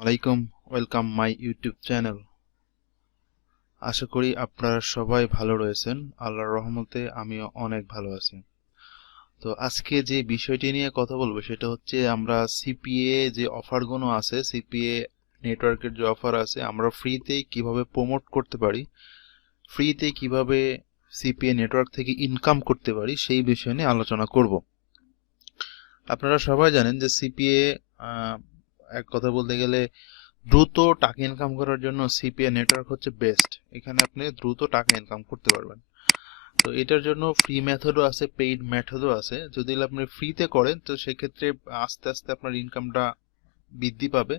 আলাইকুম, welcome my YouTube channel. আশা করি আপনারা সবাই ভালো রয়েছেন। আল্লাহর রহমতে আমিও অনেক ভালো আছি। তো আজকে যে বিষয়টি নিয়ে কথা বলবো সেটা হচ্ছে আমরা সিপিএ যে অফারগুলো আছে, সিপিএ নেটওয়ার্কের যে অফার আছে, আমরা ফ্রিতে কিভাবে প্রমোট করতে পারি, ফ্রিতে কিভাবে সিপিএ নেটওয়ার্ক থেকে ইনকাম করতে পারি সেই বিষয় নিয়ে আলোচনা করব। আপনারা সবাই জানেন যে সিপিএ এক কথা বলতে গেলে দ্রুত টাকা ইনকাম করার জন্য সিপিএ নেটওয়ার্ক হচ্ছে বেস্ট। এখানে আপনি দ্রুত টাকা ইনকাম করতে পারবেন। তো এটার জন্য ফ্রি মেথডও আছে, পেইড মেথডও আছে। যদি আপনি ফ্রিতে করেন তো সেক্ষেত্রে আস্তে আস্তে আপনার ইনকামটা বৃদ্ধি পাবে,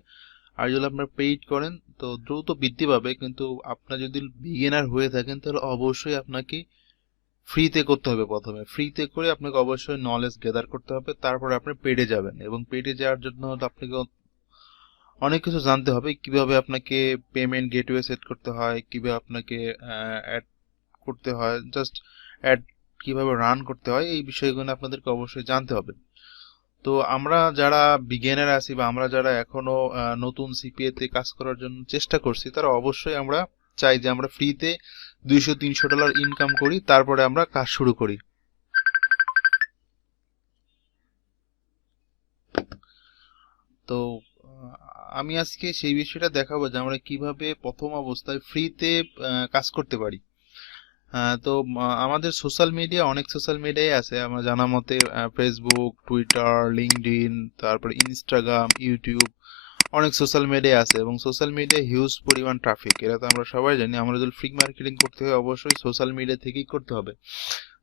আর যদি আপনার পেইড করেন তো দ্রুত বৃদ্ধি পাবে। কিন্তু আপনার যদি বিগিনার হয়ে থাকেন তাহলে অবশ্যই আপনাকে ফ্রিতে করতে হবে। প্রথমে ফ্রিতে করে আপনাকে অবশ্যই নলেজ গেদার করতে হবে, তারপরে আপনি পেইডে যাবেন। এবং পেইডে যাওয়ার জন্য আপনাকে অনেক কিছু জানতে হবে, কিভাবে আপনাকে পেমেন্ট গেটওয়ে সেট করতে হয়, কিভাবে আপনাকে অ্যাড করতে হয়, জাস্ট অ্যাড কিভাবে রান করতে হয়, এই বিষয়গুলো আপনাদেরকে অবশ্যই জানতে হবে। তো আমরা যারা বিগিনার আছি বা আমরা যারা এখনো নতুন সিপিএ তে কাজ করার জন্য চেষ্টা করছি, তারা অবশ্যই আমরা চাই যে আমরা ফ্রিতে $200-300 ইনকাম করি, তারপরে আমরা কাজ শুরু করি। তো আমি আজকে সেই বিষয়টা দেখাবো যে আমরা কিভাবে প্রথম অবস্থায় ফ্রিতে কাজ করতে পারি। তো আমাদের সোশ্যাল মিডিয়া, অনেক সোশ্যাল মিডিয়াই আছে আমার জানা মতে, ফেসবুক, টুইটার, লিঙ্কডইন, তারপরে ইনস্টাগ্রাম, ইউটিউব, অনেক সোশ্যাল মিডিয়া আছে এবং সোশ্যাল মিডিয়ায় হিউজ পরিমাণ ট্রাফিক। এটা তো আমরা সবাই জানি। আমরা যদি ফ্রি মার্কেটিং করতে হয় অবশ্যই সোশ্যাল মিডিয়া থেকেই করতে হবে।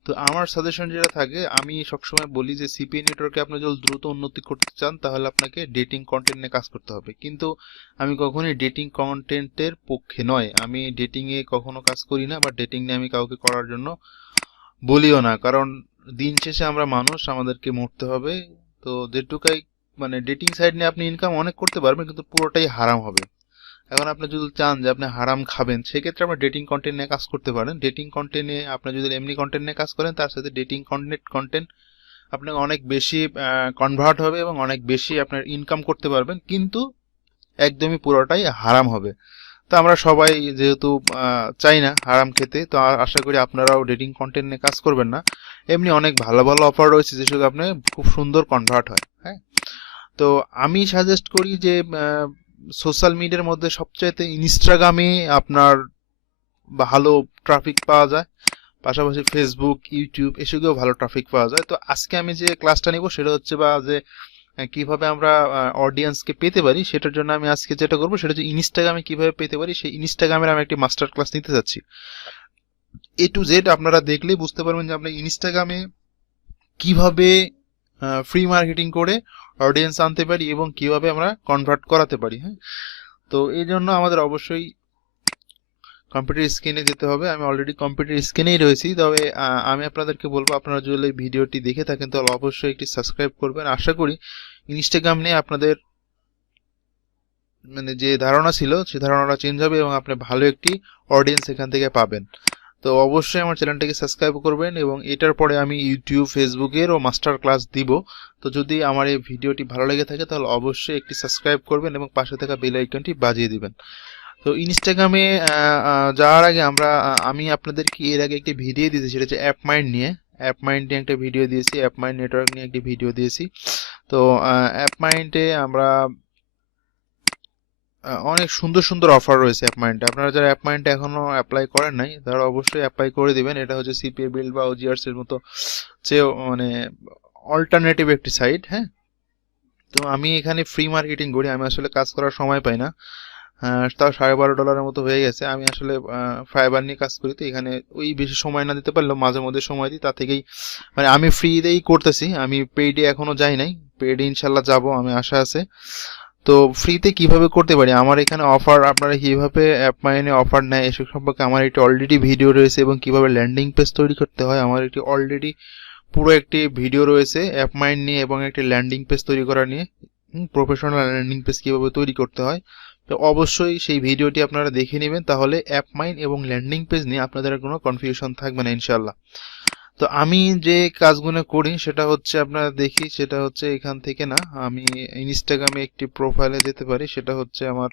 তো আমার সাজেশন যেটা থাকে, আমি সবসময় বলি যে সিপিএ নেটওয়ার্কে আপনি যদি দ্রুত উন্নতি করতে চান তাহলে আপনাকে ডেটিং কন্টেন্ট নিয়ে কাজ করতে হবে। কিন্তু আমি কখনোই ডেটিং কন্টেন্টের পক্ষে নয়, আমি ডেটিং এ কখনো কাজ করি না, বা ডেটিং নিয়ে আমি কাউকে করার জন্য বলিও না। কারণ দিন শেষে আমরা মানুষ, আমাদেরকে মরতে হবে। তো যেটুকাই মানে ডেটিং সাইট নিয়ে আপনি ইনকাম অনেক করতে পারবেন, কিন্তু পুরোটাই হারাম হবে। এখন আপনি যদি চান যে আপনি হারাম খাবেন, সেক্ষেত্রে আপনি ডেটিং কন্টেন্ট নিয়ে কাজ করতে পারেন। ডেটিং কন্টেন্টে আপনি যদি এমনি কন্টেন্ট নিয়ে কাজ করেন, তার সাথে ডেটিং কন্টেন্ট আপনাকে অনেক বেশি কনভার্ট হবে এবং অনেক বেশি আপনার ইনকাম করতে পারবেন, কিন্তু একদমই পুরোটাই হারাম হবে। তো আমরা সবাই যেহেতু চাই না হারাম খেতে, তো আশা করি আপনারাও ডেটিং কন্টেন্ট নিয়ে কাজ করবেন না। এমনি অনেক ভালো ভালো অফার রয়েছে যেসব আপনি খুব সুন্দর কনভার্ট হয়। হ্যাঁ, তো আমি সাজেস্ট করি যে সোশ্যাল মিডিয়ার মধ্যে সবচাইতে ইনস্টাগ্রামে আপনার ভালো ট্রাফিক পাওয়া যায়, পাশাপাশি ফেসবুক, ইউটিউব এসবেও ভালো ট্রাফিক পাওয়া যায়। তো আজকে আমি যে ক্লাসটা নিব সেটা হচ্ছে বা যে কিভাবে আমরা অডিয়েন্সকে পেতে পারি, সেটার জন্য আমি আজকে যেটা করবো সেটা হচ্ছে ইনস্টাগ্রামে কিভাবে পেতে পারি, সেই ইনস্টাগ্রামের আমি একটি মাস্টার ক্লাস নিতে যাচ্ছি। এ টু জেড আপনারা দেখলেই বুঝতে পারবেন যে আমরা ইনস্টাগ্রামে কিভাবে ফ্রি মার্কেটিং করে অডিয়েন্স আনতে পারি এবং কিভাবে আমরা কনভার্ট করাতে পারি। হ্যাঁ, তো এই জন্য আমাদের অবশ্যই কম্পিউটার স্ক্রিনে যেতে হবে। আমি অলরেডি কম্পিউটার স্ক্রিনেই রয়েছি। তবে আমি আপনাদেরকে বলবো, আপনারা যদি এই ভিডিওটি দেখে থাকেন তাহলে অবশ্যই একটি সাবস্ক্রাইব করবেন। আশা করি ইনস্টাগ্রাম নিয়ে আপনাদের মানে যে ধারণা ছিল সেই ধারণাটা চেঞ্জ হবে এবং আপনি ভালো একটি অডিয়েন্স এখান থেকে পাবেন। তো অবশ্যই আমার চ্যানেলটাকে সাবস্ক্রাইব করবেন এবং এটার পরে আমি ইউটিউব, ফেসবুকেরও মাস্টার ক্লাস দিব। তো যদি আমার এই ভিডিওটি ভালো লেগে থাকে তাহলে অবশ্যই একটি সাবস্ক্রাইব করবেন এবং পাশে থাকা বেল আইকনটি বাজিয়ে দিবেন। তো ইনস্টাগ্রামে যাওয়ার আগে আমি আপনাদেরকে এর আগে একটি ভিডিও দিয়েছি, সেটা হচ্ছে অ্যাপ মাইন্ড নিয়ে। অ্যাপ মাইন্ড নিয়ে একটা ভিডিও দিয়েছি, অ্যাপ মাইন্ড নেটওয়ার্ক নিয়ে একটি ভিডিও দিয়েছি। তো অ্যাপ মাইন্ডে আমরা অনেক সুন্দর সুন্দর অফার রয়েছে অ্যাপ মাইন্ডে। আপনারা যারা অ্যাপ মাইন্ডে এখনো অ্যাপ্লাই করেন নাই তারা অবশ্যই অ্যাপ্লাই করে দিবেন। এটা হচ্ছে সিপিএ বিল্ড বা ওজিআরস এর মতো চেয়ে মানে অল্টারনেটিভ একটি সাইট। হ্যাঁ, তো আমি এখানে ফ্রি মার্কেটিং করি, আমি আসলে কাজ করার সময় পাই না। তাও $12.5 মতো হয়ে গেছে। আমি আসলে ফাইবার নিয়ে কাজ করি, তো এখানে ওই বেশি সময় না দিতে পারলেও মাঝে মধ্যে সময় দিই। তা থেকেই মানে আমি ফ্রিতেই করতেছি, আমি পেইডে এখনো যাই নাই। পেইডে ইনশাল্লাহ যাব, আমি আশা আছে। তো ফ্রিতে কিভাবে করতে পারি, আমার এখানে অফার, আপনারা কিভাবে অ্যাপ মাইনে অফার নেয় এসব সম্পর্কে আমার একটি অলরেডি ভিডিও রয়েছে, এবং কিভাবে ল্যান্ডিং পেজ তৈরি করতে হয় আমার একটি অলরেডি পুরো একটি ভিডিও রয়েছে অ্যাপ মাইন্ড নিয়ে এবং একটি ল্যান্ডিং পেজ তৈরি করা নিয়ে, প্রফেশনাল ল্যান্ডিং পেজ কিভাবে তৈরি করতে হয়। তো অবশ্যই সেই ভিডিওটি আপনারা দেখে নেবেন, তাহলে অ্যাপ মাইন্ড এবং ল্যান্ডিং পেজ নিয়ে আপনাদের কোনো কনফিউশন থাকবে না ইনশাল্লাহ। তো আমি যে কাজগুলো করি সেটা হচ্ছে আপনারা দেখি, সেটা হচ্ছে এখান থেকে না, আমি ইনস্টাগ্রামে একটি প্রোফাইলে যেতে পারি, সেটা হচ্ছে আমার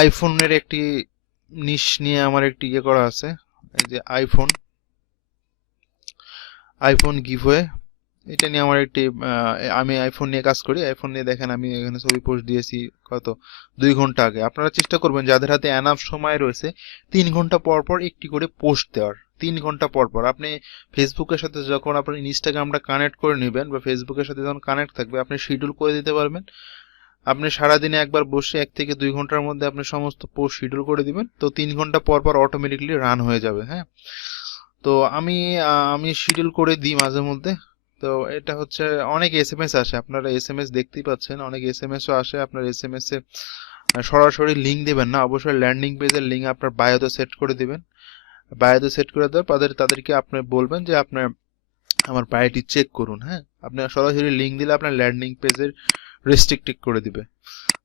আইফোনের একটি নিশ নিয়ে আমার একটি ইয়ে করা আছে, এই যে আইফোন আইফোন গিভওয়ে, এটা নিয়ে আমার একটি আমি আইফোন নিয়ে কাজ করি। আইফোন নিয়ে দেখেন আমি এখানে ছবি পোস্ট দিয়েছি কত 2 ঘন্টা আগে। আপনারা চেষ্টা করবেন যাদের হাতে এনাফ সময় রয়েছে 3 ঘন্টা পর পর একটি করে পোস্ট দেওয়ার। 3 ঘন্টা পর পর আপনি ফেসবুকের সাথে যখন আপনার ইনস্টাগ্রামটা কানেক্ট করে নেবেন বা ফেসবুকের সাথে যখন কানেক্ট থাকবে আপনি শিডিউল করে দিতে পারবেন। আপনি সারাদিনে একবার বসে 1 থেকে 2 ঘন্টার মধ্যে আপনি সমস্ত পোস্ট শিডিউল করে দিবেন, তো 3 ঘন্টা পর পর অটোমেটিকলি রান হয়ে যাবে। হ্যাঁ, তো আমি শিডিউল করে দিই মাঝে মধ্যে। তো এটা হচ্ছে অনেক এসএমএস আসে, আপনারা এসএমএস দেখতেই পাচ্ছেন, অনেক এসএমএসও আসে। আপনার এসএমএস এ সরাসরি লিঙ্ক দিবেন না, অবশ্যই ল্যান্ডিং পেজের লিঙ্ক আপনার বায়োতে সেট করে দিবেন। বায়োতে সেট করে দেওয়ার তাদেরকে আপনি বলবেন যে আপনার আমার বায়োটি চেক করুন। হ্যাঁ, আপনি সরাসরি লিঙ্ক দিলে আপনার ল্যান্ডিং পেজের রেস্ট্রিক্টেড করে দিবে।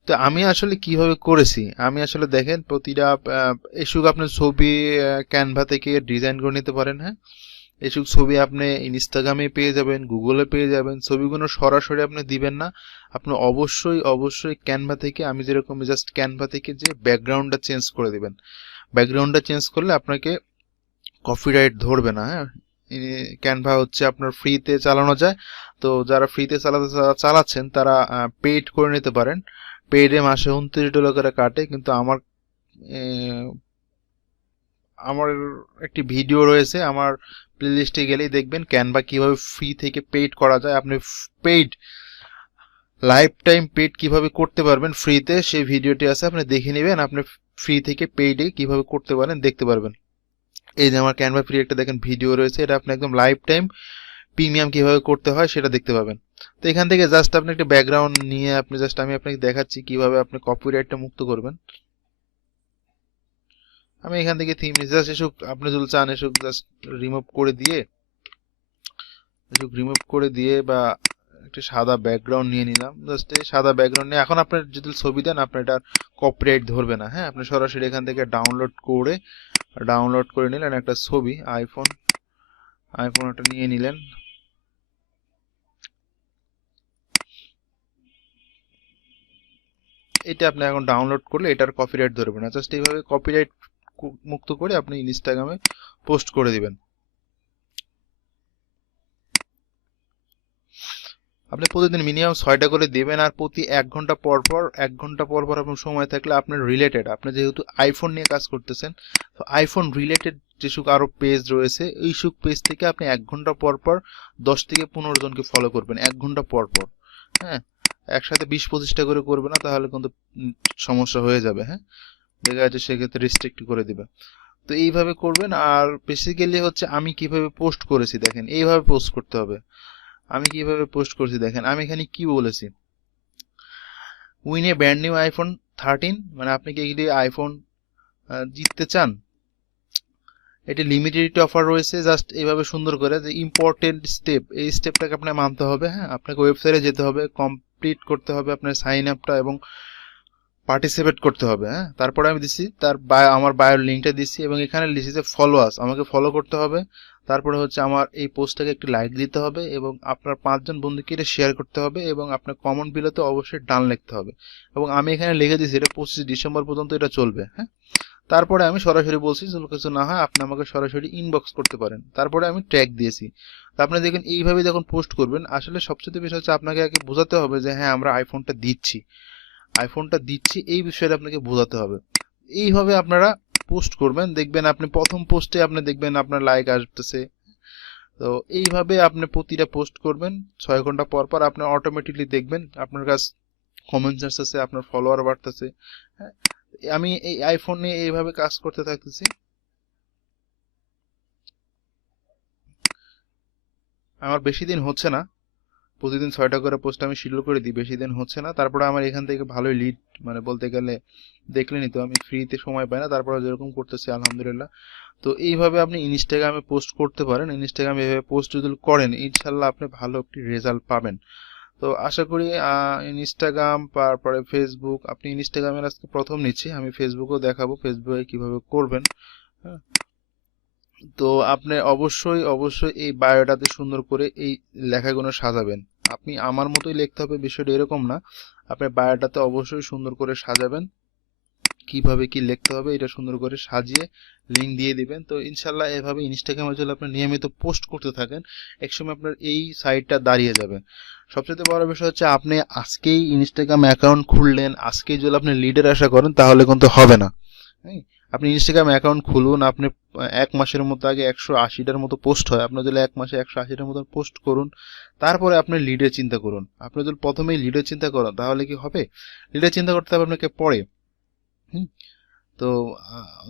তো আমি আসলে কিভাবে করেছি, আমি আসলে দেখেন প্রতিটা ইস্যুক আপনার ছবি ক্যানভা থেকে ডিজাইন করে নিতে পারেন। হ্যাঁ, এসব ছবি আপনি ইনস্টাগ্রামে পেয়ে যাবেন, গুগলে পেয়ে যাবেন। ছবিগুলো সরাসরি আপনি দিবেন না, আপনি অবশ্যই অবশ্যই ক্যানভা থেকে, আমি যেরকম জাস্ট ক্যানভা থেকে যে ব্যাকগ্রাউন্ডটা চেঞ্জ করে দিবেন। ব্যাকগ্রাউন্ডটা চেঞ্জ করলে আপনাকে কপিরাইট ধরবে না। হ্যাঁ, ক্যানভা হচ্ছে আপনার ফ্রিতে চালানো যায়। তো যারা ফ্রিতে চালাচ্ছেন তারা পেইড করে নিতে পারেন। পেইডে মাসে $29 করে কাটে, কিন্তু আমার আমার একটি ভিডিও রয়েছে, আমার প্লেলিস্টে গেলেই দেখবেন ক্যানভা কিভাবে ফ্রি থেকে পেইড করা যায়। আপনি পেইড লাইফ টাইম পেইড কিভাবে করতে পারবেন ফ্রিতে, সেই ভিডিওটি আছে, আপনি দেখে নেবেন। আপনি ফ্রি থেকে পেইডে কিভাবে করতে পারেন দেখতে পারবেন। এই যে আমার ক্যানভা ফ্রি একটা দেখেন ভিডিও রয়েছে, এটা আপনি একদম লাইফ টাইম প্রিমিয়াম কিভাবে করতে হয় সেটা দেখতে পাবেন। তো এখান থেকে জাস্ট আপনি একটা ব্যাকগ্রাউন্ড নিয়ে আপনি জাস্ট, আমি আপনাকে দেখাচ্ছি কিভাবে আপনি কপিরাইটটা মুক্ত করবেন। আমি এখান থেকে থিম জাস্ট এসব আপনি যদি চান এসব জাস্ট রিমুভ করে দিয়ে, বা একটা সাদা ব্যাকগ্রাউন্ড নিয়ে নিলাম। জাস্ট এই সাদা ব্যাকগ্রাউন্ড নিয়ে এখন আপনার যদি ছবি দেন আপনার এটা কপিরাইট ধরবে না। হ্যাঁ, আপনি সরাসরি এখান থেকে ডাউনলোড করে নিলেন একটা ছবি, আইফোন একটা নিয়ে নিলেন। এটা আপনি এখন ডাউনলোড করলে এটার কপিরাইট ধরবে না। জাস্ট এইভাবে কপিরাইট মুক্ত করে আপনি ইনস্টাগ্রামে পোস্ট করে দিবেন। আপনি প্রতিদিন মিনিমাম 6টা করে দেবেন, আর প্রতি 1 ঘন্টা পর পর আপনার সময় থাকলে আপনার রিলেটেড, আপনি যেহেতু আইফোন নিয়ে কাজ করতেছেন, তো আইফোন রিলেটেড যেসব আরো পেজ রয়েছে এইসব পেজ থেকে আপনি 1 ঘন্টা পর পর 10 থেকে 15 জনকে ফলো করবেন 1 ঘন্টা পর পর। হ্যাঁ, একসাথে 20-25টা করে করবে না, তাহলে কিন্তু সমস্যা হয়ে যাবে। হ্যাঁ, দেখা যাচ্ছে সেক্ষেত্রে রেস্ট্রিক্ট করে দিবে। তো এইভাবে করবেন। আর বেসিক্যালি হচ্ছে আমি কিভাবে পোস্ট করেছি দেখেন, এইভাবে পোস্ট করতে হবে। আমি কিভাবে পোস্ট করছি দেখেন, আমি এখানে কি বলেছি, উইন এ ব্র্যান্ড নিউ আইফোন 13, মানে আপনি কি এই আইফোন জিততে চান, এটি লিমিটেড অফার রয়েছে। জাস্ট এইভাবে সুন্দর করে যে ইম্পর্টেন্ট স্টেপ, এই স্টেপটাকে আপনাকে মানতে হবে। হ্যাঁ, আপনাকে ওয়েবসাইটে যেতে হবে, কমপ্লিট করতে হবে আপনার সাইন আপটা এবং পার্টিসিপেট করতে হবে। হ্যাঁ, তারপরে আমি দিচ্ছি আমার বায়োর লিঙ্কটা দিচ্ছি এবং এখানে লিখছি যে ফলো আস, আমাকে ফলো করতে হবে। তারপরে হচ্ছে আমার এই পোস্টটাকে একটি লাইক দিতে হবে এবং আপনার 5 জন বন্ধুকে এটা শেয়ার করতে হবে এবং আপনার কমেন্ট বিলোতে অবশ্যই ডান লিখতে হবে। এবং আমি এখানে লিখে দিচ্ছি এটা 25 ডিসেম্বর পর্যন্ত এটা চলবে। হ্যাঁ, তারপরে আমি সরাসরি বলছি যদি কিছু না হয় আপনি আমাকে সরাসরি ইনবক্স করতে পারেন। তারপরে আমি ট্যাগ দিয়েছি। তো আপনি দেখেন এইভাবে যখন পোস্ট করবেন, আসলে সবচেয়ে বেশি হচ্ছে আপনাকে আগে বোঝাতে হবে যে হ্যাঁ আমরা আইফোনটা দিচ্ছি, এই বিষয়টা আপনাকে বোঝাতে হবে। এইভাবে আপনারা পোস্ট করবেন, দেখবেন আপনি প্রথম পোস্টে আপনি দেখবেন আপনার লাইক আসতেছে। তো এইভাবে আপনি প্রতিটা পোস্ট করবেন 6 ঘন্টা পর পর, আপনি অটোমেটিকলি দেখবেন আপনার কাছে কমেন্টস আসতেছে, আপনার ফলোয়ার বাড়তেছে। হ্যাঁ, আমি এই আইফোন নিয়ে এইভাবে কাজ করতে থাকতেছি। আমার বেশি দিন হচ্ছে না, প্রতিদিন 6টা করে পোস্ট আমি শিডিউল করে দিই, বেশি দিন হচ্ছে না। তারপরে আমার এখান থেকে ভালোই লিড, মানে বলতে গেলে দেখলেনি তো, আমি ফ্রিতে সময় পাই না, তারপরে যেরকম করতেছি আলহামদুলিল্লাহ। তো এইভাবে আপনি ইনস্টাগ্রামে পোস্ট করতে পারেন। ইনস্টাগ্রামে এভাবে পোস্ট যদি করেন ইনশাল্লাহ আপনি ভালো একটি রেজাল্ট পাবেন। তো আশা করি ইনস্টাগ্রাম, তারপরে ফেসবুক, আপনি ইনস্টাগ্রামের আজকে প্রথম নিচ্ছি, আমি ফেসবুকও দেখাবো ফেসবুকে কিভাবে করবেন। হ্যাঁ, তো আপনি অবশ্যই অবশ্যই এই বায়োটাতে সুন্দর করে এই লেখাগুলো সাজাবেন। আপনি আমার মতোই লিখতে হবে, বিষয়টা এরকম না। আপনি বায়োটাতে অবশ্যই সুন্দর করে সাজাবেন, কিভাবে কি লিখতে হবে এটা সুন্দর করে সাজিয়ে লিঙ্ক দিয়ে দিবেন। তো ইনশাল্লাহ এভাবে ইনস্টাগ্রামে যদি আপনি নিয়মিত পোস্ট করতে থাকেন, একসময় আপনার এই সাইটটা দাঁড়িয়ে যাবে। সবচেয়ে বড় বিষয় হচ্ছে আপনি আজকেই ইনস্টাগ্রাম অ্যাকাউন্ট খুললেন, আজকেই যদি আপনি লিডের আশা করেন তাহলে কিন্তু হবে না। হ্যাঁ, আপনি ইনস্টাগ্রাম অ্যাকাউন্ট খুলুন, আপনি 1 মাসের মতো আগে 180টার মতো পোস্ট হয়, আপনি যদি 1 মাসে 180টার মতো পোস্ট করুন, তারপরে আপনি লিডের চিন্তা করুন। আপনি যদি প্রথমেই লিডের চিন্তা করেন তাহলে কি হবে? লিডের চিন্তা করতে হবে আপনাকে পরে। হুম, তো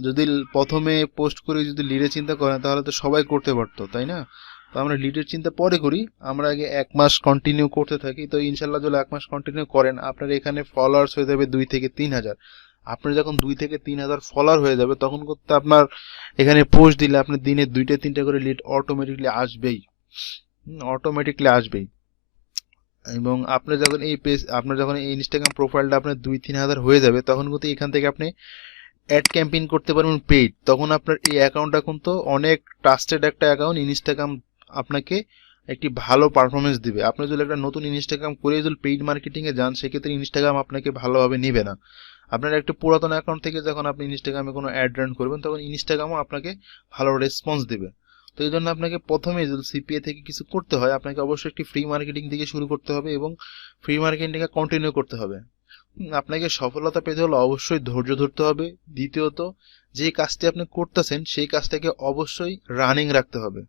যদি প্রথমে পোস্ট করে যদি লিডের চিন্তা করেন তাহলে তো সবাই করতে পারতো, তাই না? তো আমরা লিডের চিন্তা পরে করি, আমরা আগে 1 মাস কন্টিনিউ করতে থাকি। তো ইনশাল্লাহ যদি 1 মাস কন্টিনিউ করেন, আপনার এখানে ফলোয়ার্স হয়ে যাবে 2 থেকে 3 হাজার। আপনার যখন 2 থেকে 3 হাজার ফলোয়ার হয়ে যাবে তখন করতে আপনার এখানে পোস্ট দিলে আপনি দিনে 2টা 3টা করে লিড অটোমেটিকলি আসবেই, অটোমেটিকলি আসবেই। এবং আপনি যখন এই পেজ, আপনার যখন এই ইনস্টাগ্রাম প্রোফাইলটা আপনার 2-3 হাজার হয়ে যাবে তখন কিন্তু এখান থেকে আপনি অ্যাড ক্যাম্পেইন করতে পারবেন পেইড। তখন আপনার এই অ্যাকাউন্টটা কিন্তু অনেক ট্রাস্টেড একটা অ্যাকাউন্ট, ইনস্টাগ্রাম আপনাকে একটি ভালো পারফরমেন্স দিবে। আপনি যদি একটা নতুন ইনস্টাগ্রাম করে যদি পেইড মার্কেটিং এ যান, সেক্ষেত্রে ইনস্টাগ্রাম আপনাকে ভালোভাবে নেবে না। আপনার একটা পুরাতন অ্যাকাউন্ট থেকে যখন আপনি ইনস্টাগ্রামে কোনো অ্যাড রান করবেন তখন ইনস্টাগ্রামও আপনাকে ভালো রেসপন্স দিবে। তো এই জন্য আপনাকে প্রথমে যদি সিপিএ থেকে কিছু করতে হয়, আপনাকে অবশ্যই একটি ফ্রি মার্কেটিং থেকে শুরু করতে হবে এবং ফ্রি মার্কেটিংকে কন্টিনিউ করতে হবে। আপনাকে সফলতা পেতে হলে অবশ্যই ধৈর্য ধরতে হবে। দ্বিতীয়ত, যে কাজটি আপনি করতেছেন সেই কাজটাকে অবশ্যই রানিং রাখতে হবে।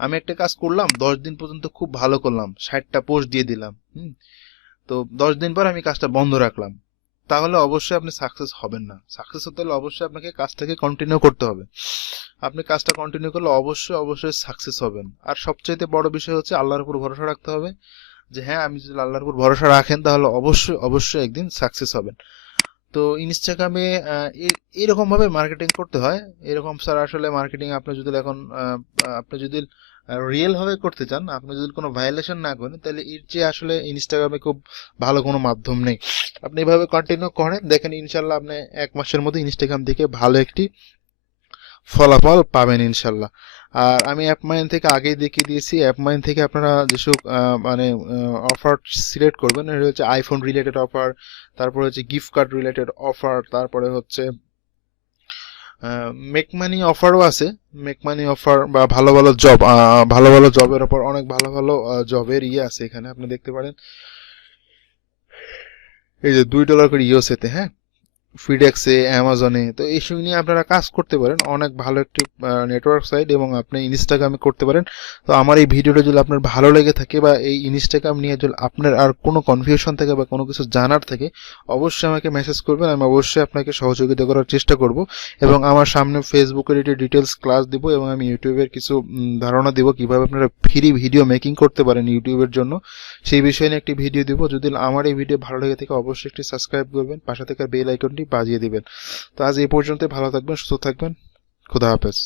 আমি একটা কাজ করলাম, 10 দিন পর্যন্ত খুব ভালো করলাম, 60টা পোস্ট দিয়ে দিলাম, তো 10 দিন পর আমি কাজটা বন্ধ রাখলাম, তাহলে অবশ্যই আপনি সাকসেস হবেন না। সাকসেস হতে হলে অবশ্যই আপনাকে কাজটাকে কন্টিনিউ করতে হবে। আপনি কাজটা কন্টিনিউ করলে অবশ্যই অবশ্যই সাকসেস হবেন। আর সবচাইতে বড় বিষয় হচ্ছে আল্লাহর উপর ভরসা রাখতে হবে, যে হ্যাঁ, আমি যদি আল্লাহর উপর ভরসা রাখেন তাহলে অবশ্যই অবশ্যই একদিন সাকসেস হবেন। তো ইনস্টাগ্রামে এরকম ভাবে মার্কেটিং করতে হয়। এরকম স্যার আসলে মার্কেটিং আপনি যদি এখন আপনি যদি রিয়েল ভাবে করতে চান, আপনি যদি কোনো ভায়োলেশন না করেন, তাহলে এর চেয়ে আসলে ইনস্টাগ্রামে খুব ভালো কোনো মাধ্যম নেই। আপনি এভাবে কন্টিনিউ করেন, দেখেন ইনশাল্লাহ আপনি 1 মাসের মধ্যে ইনস্টাগ্রাম থেকে ভালো একটি ফলাফল পাবেন ইনশাল্লাহ। আর আমি অ্যাপমাইন থেকে আগেই দেখিয়ে দিয়েছি, অ্যাপমাইন থেকে আপনারা যেসব মানে অফার সিলেক্ট করবেন, এটা হচ্ছে আইফোন রিলেটেড অফার, তারপরে হচ্ছে গিফট কার্ড রিলেটেড অফার, তারপরে হচ্ছে মেক মানি অফারও আছে। মেক মানি অফার বা ভালো ভালো জব, ভালো ভালো জবের অফার, অনেক ভালো ভালো জবের ইয়ে আছে এখানে আপনি দেখতে পারেন। এই যে $2 করে ইউএসএতে, হ্যাঁ, ফিডেক্সে, অ্যামাজনে। তো এইসব নিয়ে আপনারা কাজ করতে পারেন, অনেক ভালো একটি নেটওয়ার্ক সাইট, এবং আপনি ইনস্টাগ্রামে করতে পারেন। তো আমার এই ভিডিওটা যদি আপনার ভালো লেগে থাকে বা এই ইনস্টাগ্রাম নিয়ে যদি আপনার আর কোনো কনফিউশন থাকে বা কোনো কিছু জানার থাকে, অবশ্যই আমাকে মেসেজ করবেন, আমি অবশ্যই আপনাকে সহযোগিতা করার চেষ্টা করব। এবং আমার সামনে ফেসবুকের একটি ডিটেলস ক্লাস দিব, এবং আমি ইউটিউবের কিছু ধারণা দিব কিভাবে আপনারা ফ্রি ভিডিও মেকিং করতে পারেন ইউটিউবের জন্য, সেই বিষয়ে নিয়ে একটি ভিডিও দিব। যদি আমার এই ভিডিও ভালো লেগে থাকে অবশ্যই একটি সাবস্ক্রাইব করবেন, পাশে থাকা বেল আইকনটি বাজিয়ে দিবেন। তো আজ এই পর্যন্ত, ভালো থাকবেন, সুস্থ থাকবেন, খুদা হাফেজ।